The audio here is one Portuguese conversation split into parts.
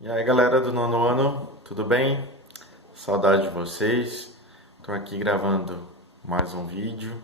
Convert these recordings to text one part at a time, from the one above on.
E aí galera do nono ano, tudo bem? Saudade de vocês. Estou aqui gravando mais um vídeo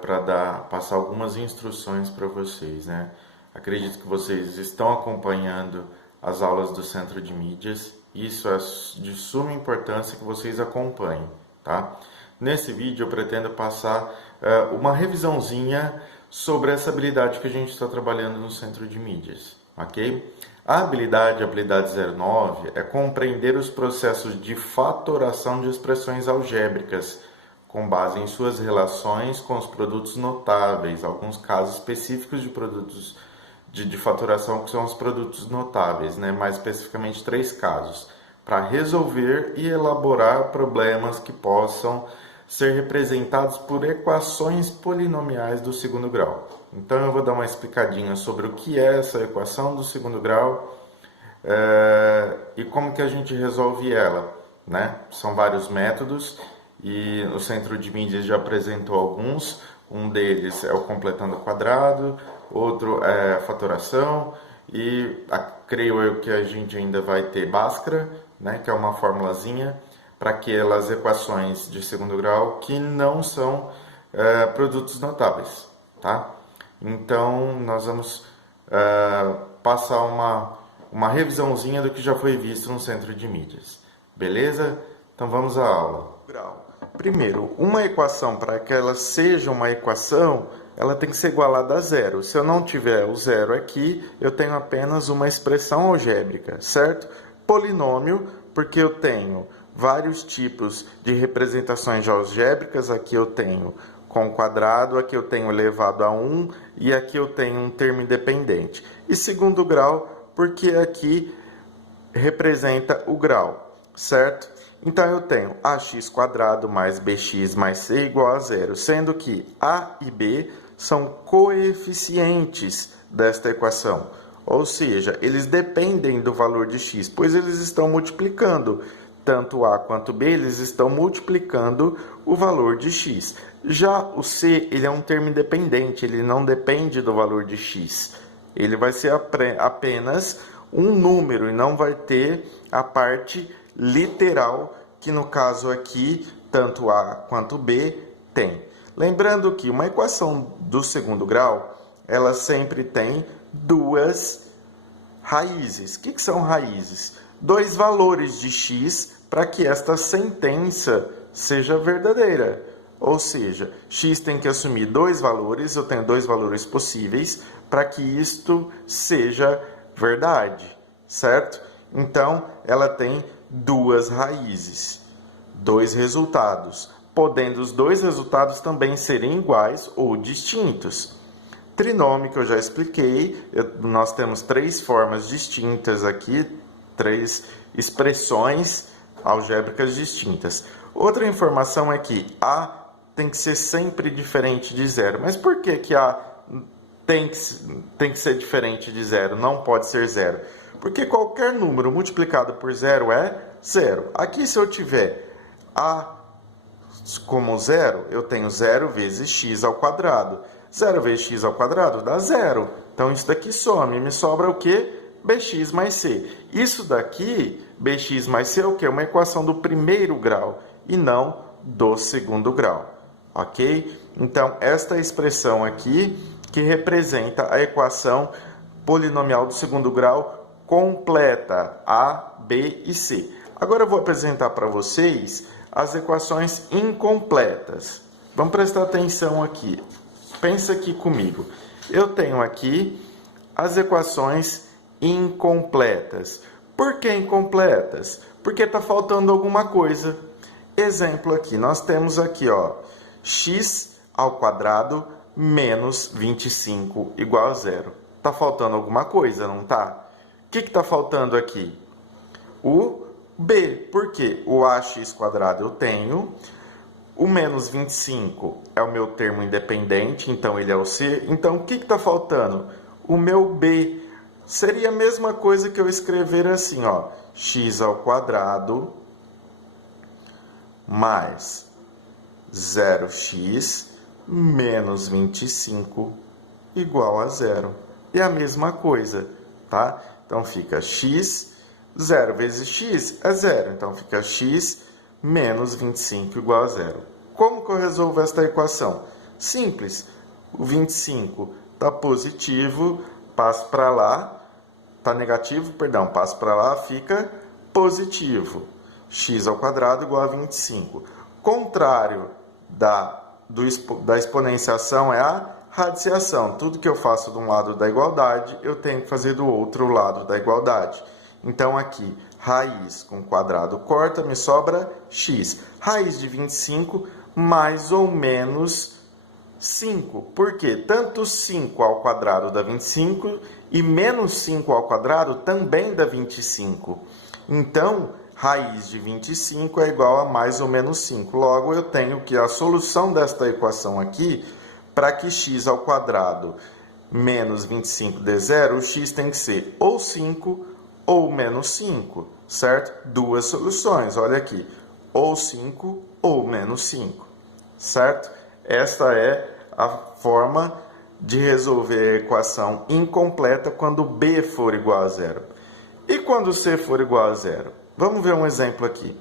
para passar algumas instruções para vocês, né? Acredito que vocês estão acompanhando as aulas do Centro de Mídias. Isso é de suma importância que vocês acompanhem, tá? Nesse vídeo eu pretendo passar uma revisãozinha sobre essa habilidade que a gente está trabalhando no Centro de Mídias, ok? A habilidade 09 é compreender os processos de fatoração de expressões algébricas com base em suas relações com os produtos notáveis, alguns casos específicos de produtos de fatoração que são os produtos notáveis, né? Mais especificamente 3 casos, para resolver e elaborar problemas que possam ser representados por equações polinomiais do segundo grau. Então eu vou dar uma explicadinha sobre o que é essa equação do segundo grau e como que a gente resolve ela, né? São vários métodos e o Centro de Mídias já apresentou alguns. Um deles é o completando ao quadrado, outro é a fatoração e creio eu que a gente ainda vai ter Bhaskara, né? Que é uma formulazinha para aquelas equações de segundo grau que não são produtos notáveis, tá? Então, nós vamos passar uma revisãozinha do que já foi visto no Centro de Mídias. Beleza? Então, vamos à aula. Primeiro, uma equação, para que ela seja uma equação, ela tem que ser igualada a zero. Se eu não tiver o zero aqui, eu tenho apenas uma expressão algébrica, certo? Polinômio, porque eu tenho vários tipos de representações algébricas. Aqui eu tenho com quadrado, aqui eu tenho elevado a 1 e aqui eu tenho um termo independente. E segundo grau, porque aqui representa o grau, certo? Então eu tenho ax² mais bx mais c igual a zero, sendo que a e b são coeficientes desta equação. Ou seja, eles dependem do valor de x, pois eles estão multiplicando. Tanto a quanto b, eles estão multiplicando o valor de x. Já o c, ele é um termo independente, ele não depende do valor de x. Ele vai ser apenas um número e não vai ter a parte literal, que no caso aqui, tanto a quanto b tem. Lembrando que uma equação do segundo grau, ela sempre tem duas raízes. O que são raízes? Dois valores de x para que esta sentença seja verdadeira. Ou seja, x tem que assumir dois valores, eu tenho dois valores possíveis para que isto seja verdade, certo? Então, ela tem duas raízes, dois resultados, podendo os dois resultados também serem iguais ou distintos. Trinômio, que eu já expliquei, nós temos 3 formas distintas aqui, 3 expressões algébricas distintas. Outra informação é que A tem que ser sempre diferente de zero. Mas por que que A tem que ser diferente de zero? Não pode ser zero. Porque qualquer número multiplicado por zero é zero. Aqui, se eu tiver A como zero, eu tenho 0 vezes x ao quadrado. 0 vezes x ao quadrado dá zero. Então, isso daqui some. Me sobra o quê? Bx mais c. Isso daqui, bx mais c, é o quê? Uma equação do primeiro grau e não do segundo grau. Ok? Então, esta expressão aqui, que representa a equação polinomial do segundo grau completa, A, B e C. Agora eu vou apresentar para vocês as equações incompletas. Vamos prestar atenção aqui. Pensa aqui comigo. Eu tenho aqui as equações incompletas. Por que incompletas? Porque está faltando alguma coisa. Exemplo aqui, nós temos aqui, ó, x ao quadrado menos 25 igual a zero. Está faltando alguma coisa, não está? O que está faltando aqui? O b, porque o ax² eu tenho, o menos 25 é o meu termo independente, então ele é o c. Então, o que está faltando? O meu b. Seria a mesma coisa que eu escrever assim, ó, x² mais 0x menos 25 igual a zero. E a mesma coisa, tá? Então fica x, 0 vezes x é zero. Então fica x menos 25 igual a zero. Como que eu resolvo esta equação? Simples. O 25 está positivo, passo para lá, está negativo, perdão, passo para lá, fica positivo. X ao quadrado igual a 25. Contrário da exponenciação é a radiciação. Tudo que eu faço de um lado da igualdade, eu tenho que fazer do outro lado da igualdade. Então, aqui, raiz com quadrado corta, me sobra x. Raiz de 25 mais ou menos 5. Por quê? Tanto 5 ao quadrado dá 25 e menos 5 ao quadrado também dá 25. Então, raiz de 25 é igual a mais ou menos 5. Logo, eu tenho que a solução desta equação aqui, para que x ao quadrado menos 25 dê zero, o x tem que ser ou 5 ou menos 5, certo? Duas soluções, olha aqui, ou 5 ou menos 5, certo? Esta é a forma de resolver a equação incompleta quando b for igual a zero. E quando c for igual a zero? Vamos ver um exemplo aqui.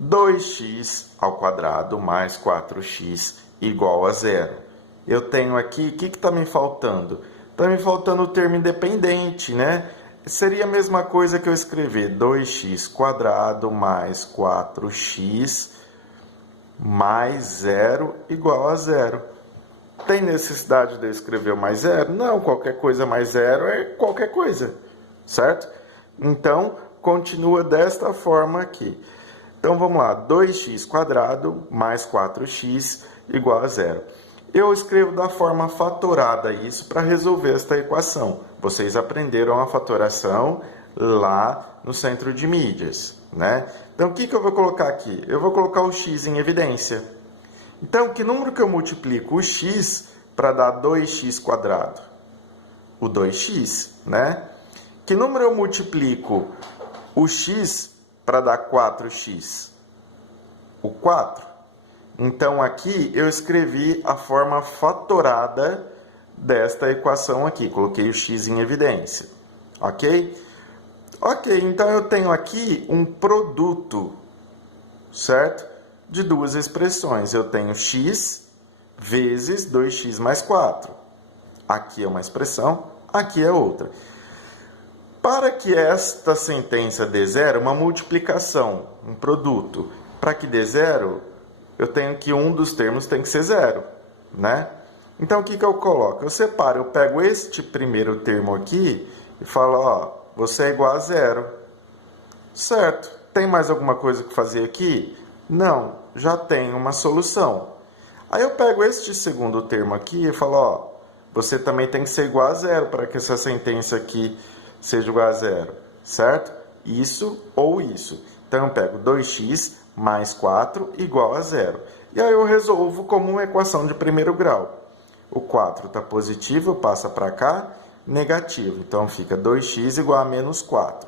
2x ao quadrado mais 4x igual a zero. Eu tenho aqui, o que está me faltando? Está me faltando o termo independente, né? Seria a mesma coisa que eu escrever 2x quadrado mais 4x mais 0 igual a zero. Tem necessidade de eu escrever o mais zero? Não, qualquer coisa mais zero é qualquer coisa, certo? Então, continua desta forma aqui. Então, vamos lá, 2x quadrado mais 4x igual a zero. Eu escrevo da forma fatorada isso para resolver esta equação. Vocês aprenderam a fatoração lá no centro de mídias, né? Então, o que eu vou colocar aqui? Eu vou colocar o x em evidência. Então, que número que eu multiplico o x para dar 2x quadrado? O 2x, né? Que número eu multiplico o x para dar 4x? O 4. Então, aqui eu escrevi a forma fatorada desta equação aqui. Coloquei o x em evidência. Ok? Ok, então eu tenho aqui um produto, certo? De duas expressões. Eu tenho x vezes 2x mais 4. Aqui é uma expressão, aqui é outra. Para que esta sentença dê zero, uma multiplicação, um produto. Para que dê zero, eu tenho que um dos termos tem que ser zero, né? Então, o que eu coloco? Eu separo, eu pego este primeiro termo aqui e falo, ó, você é igual a zero. Certo. Tem mais alguma coisa que fazer aqui? Não, já tem uma solução. Aí eu pego este segundo termo aqui e falo, ó, você também tem que ser igual a zero para que essa sentença aqui seja igual a zero, certo? Isso ou isso. Então, eu pego 2x mais 4 igual a zero. E aí eu resolvo como uma equação de primeiro grau. O 4 está positivo, passa para cá, negativo. Então, fica 2x igual a menos 4.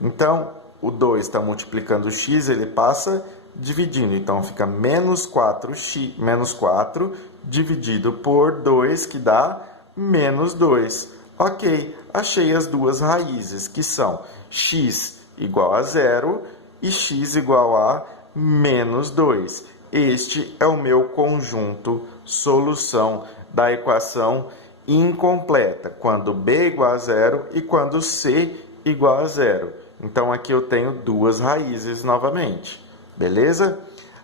Então, o 2 está multiplicando o x, ele passa dividindo. Então, fica menos 4x, menos 4 dividido por 2, que dá menos 2. Ok, achei as duas raízes, que são x igual a zero e x igual a menos 2. Este é o meu conjunto solução da equação incompleta, quando b igual a zero e quando c igual a zero. Então, aqui eu tenho duas raízes novamente, beleza?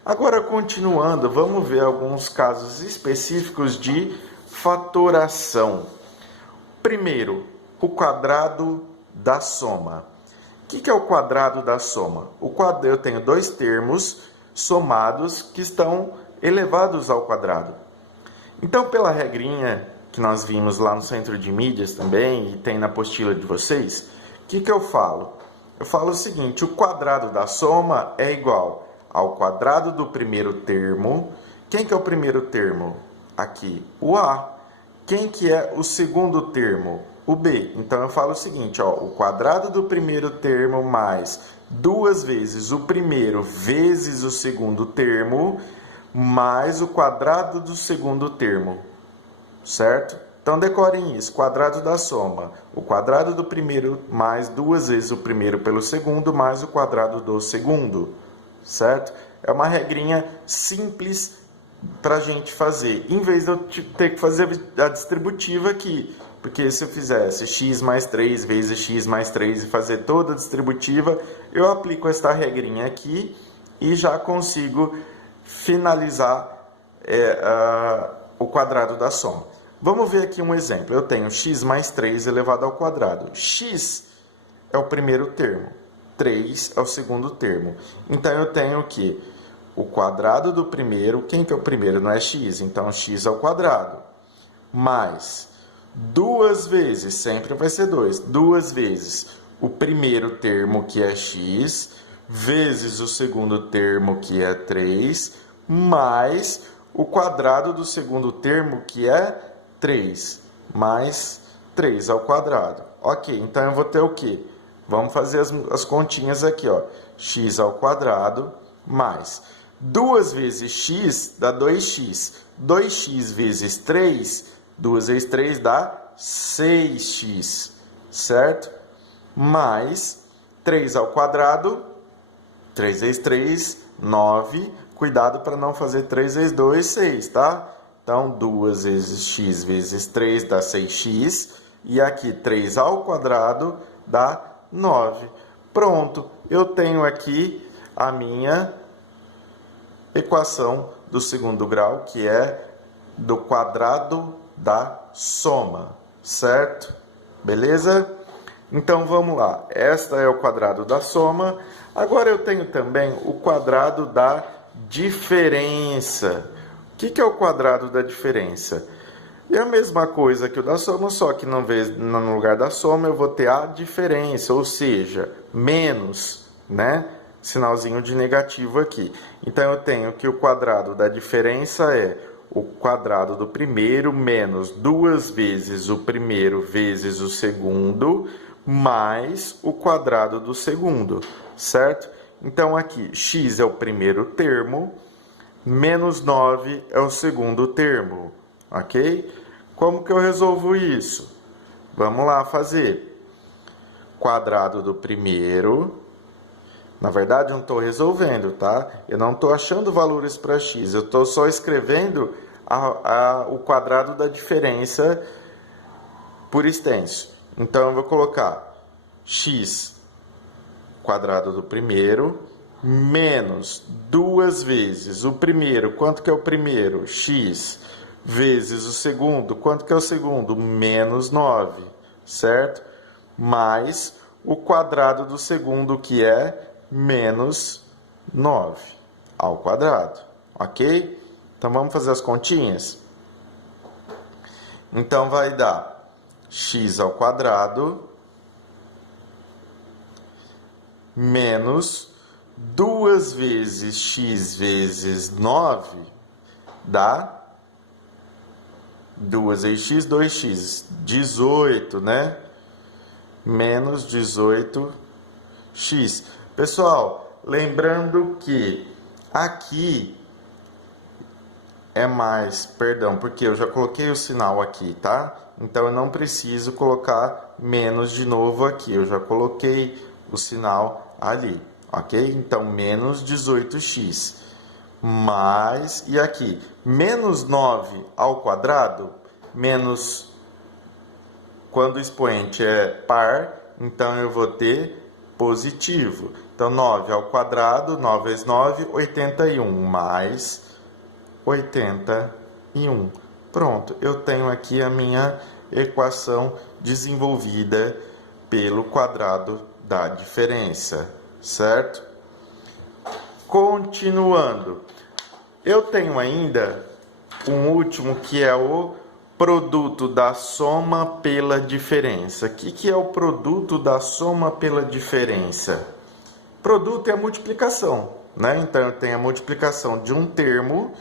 Agora, continuando, vamos ver alguns casos específicos de fatoração. Primeiro, o quadrado da soma. O que é o quadrado da soma? Eu tenho dois termos somados que estão elevados ao quadrado. Então, pela regrinha que nós vimos lá no centro de mídias também, e tem na apostila de vocês, o que eu falo? Eu falo o seguinte, o quadrado da soma é igual ao quadrado do primeiro termo. Quem que é o primeiro termo? Aqui, o A. Quem que é o segundo termo? O B. Então, eu falo o seguinte, ó, o quadrado do primeiro termo mais duas vezes o primeiro vezes o segundo termo, mais o quadrado do segundo termo, certo? Então decorem isso, quadrado da soma, o quadrado do primeiro mais 2 vezes o primeiro pelo segundo mais o quadrado do segundo, certo? É uma regrinha simples para a gente fazer, em vez de eu ter que fazer a distributiva aqui, porque se eu fizesse x mais 3 vezes x mais 3 e fazer toda a distributiva, eu aplico esta regrinha aqui e já consigo finalizar o quadrado da soma. Vamos ver aqui um exemplo. Eu tenho x mais 3 elevado ao quadrado. X é o primeiro termo, 3 é o segundo termo. Então, eu tenho que o quadrado do primeiro, quem que é o primeiro? Não é x, então x ao quadrado, mais 2 vezes, sempre vai ser 2, 2 vezes o primeiro termo, que é x, vezes o segundo termo, que é 3, mais o quadrado do segundo termo, que é 3, mais 3 ao quadrado. Ok, então eu vou ter o quê? Vamos fazer as continhas aqui, ó. X ao quadrado mais 2 vezes x dá 2x. 2x vezes 3, 2 vezes 3 dá 6x, certo? Mais 3 ao quadrado, 3 vezes 3, 9. Cuidado para não fazer 3 vezes 2, 6, tá? Então, 2 vezes x vezes 3 dá 6x. E aqui, 3 ao quadrado dá 9. Pronto, eu tenho aqui a minha equação do segundo grau, que é do quadrado da soma, certo? Beleza? Então, vamos lá. Esta é o quadrado da soma. Agora, eu tenho também o quadrado da diferença. O que é o quadrado da diferença? É a mesma coisa que o da soma, só que no lugar da soma eu vou ter a diferença, ou seja, menos, né? Sinalzinho de negativo aqui. Então, eu tenho que o quadrado da diferença é o quadrado do primeiro menos 2 vezes o primeiro vezes o segundo, mais o quadrado do segundo, certo? Então, aqui, x é o primeiro termo, menos 9 é o segundo termo, ok? Como que eu resolvo isso? Vamos lá fazer. Quadrado do primeiro. Na verdade, eu não estou resolvendo, tá? Eu não estou achando valores para x. Eu estou só escrevendo o quadrado da diferença por extenso. Então, eu vou colocar x, quadrado do primeiro, menos 2 vezes o primeiro. Quanto que é o primeiro? X. Vezes o segundo. Quanto que é o segundo? Menos 9, certo? Mais o quadrado do segundo, que é menos 9 ao quadrado, ok? Então, vamos fazer as continhas? Então, vai dar x ao quadrado menos 2 vezes x vezes 9 dá 2 vezes x, 2x, 18, né? Menos 18x. Pessoal, lembrando que aqui é mais, perdão, porque eu já coloquei o sinal aqui, tá? Então, eu não preciso colocar menos de novo aqui, eu já coloquei o sinal ali, ok? Então, menos 18x, mais, e aqui, menos 9 ao quadrado, menos, quando o expoente é par, então eu vou ter positivo. Então, 9 ao quadrado, 9 vezes 9, 81, mais 81. Pronto, eu tenho aqui a minha equação desenvolvida pelo quadrado da diferença, certo? Continuando, eu tenho ainda um último, que é o produto da soma pela diferença. O que é o produto da soma pela diferença? Produto é a multiplicação, né? Então, eu tenho a multiplicação de um termo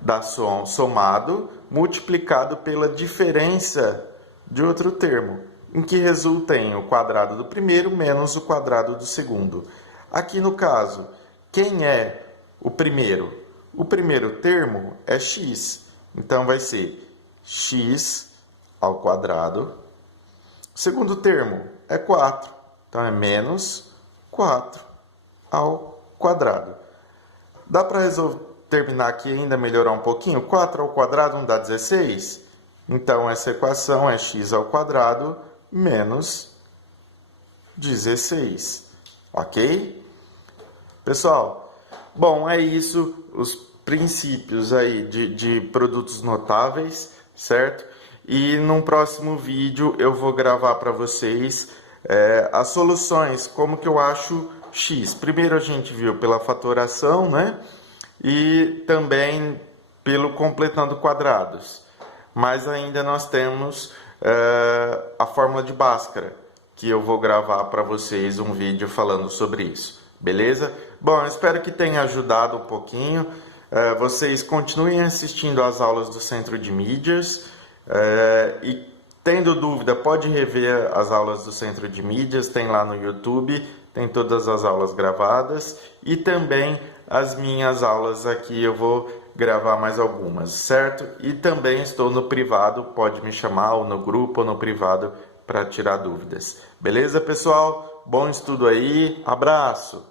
da somado multiplicado pela diferença de outro termo, em que resulta em o quadrado do primeiro menos o quadrado do segundo. Aqui no caso, quem é o primeiro? O primeiro termo é x, então vai ser x ao quadrado. O segundo termo é 4, então é menos 4 ao quadrado. Dá para terminar aqui e ainda melhorar um pouquinho? 4 ao quadrado não dá 16? Então essa equação é x ao quadrado menos 16, ok? Pessoal, bom, é isso, os princípios aí de produtos notáveis, certo? E num próximo vídeo eu vou gravar para vocês as soluções, como que eu acho x. Primeiro a gente viu pela fatoração, né? E também pelo completando quadrados. Mas ainda nós temos a fórmula de Bhaskara, que eu vou gravar para vocês um vídeo falando sobre isso. Beleza? Bom, eu espero que tenha ajudado um pouquinho. Vocês continuem assistindo às aulas do Centro de Mídias. E tendo dúvida, pode rever as aulas do Centro de Mídias. Tem lá no YouTube, tem todas as aulas gravadas. E também as minhas aulas aqui, eu vou gravar mais algumas, certo? E também estou no privado, pode me chamar ou no grupo ou no privado para tirar dúvidas. Beleza, pessoal? Bom estudo aí, abraço!